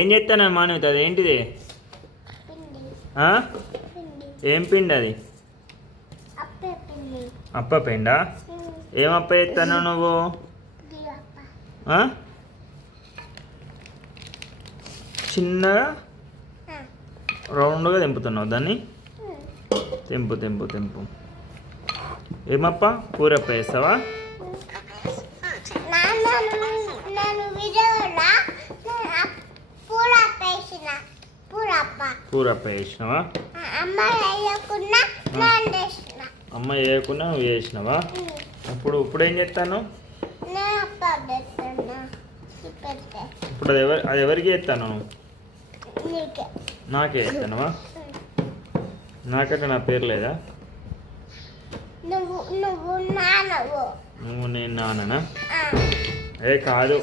ఏం చేస్తాను మానవుతుంది అది ఏంటిది? ఏం పిండి అది? అప్ప పిండా? ఏం అప్ప చేస్తాను నువ్వు? చిన్నగా రౌండ్గా తెంపుతున్నావు దాన్ని. తెంపు తెంపు తెంపు. ఏమప్ప? కూరప్ప వేస్తావా? కూరప్ప వేసినావా? అమ్మ వేయకుండా నువ్వు వేసినావా? ఇప్పుడు ఏం చేస్తాను? ఇప్పుడు అది ఎవరికి చేస్తాను? నాకే చేస్తానవా? నాకంటే నా పేరు లేదా? నువ్వు నేను నాన్ననా? ఏ కాదు.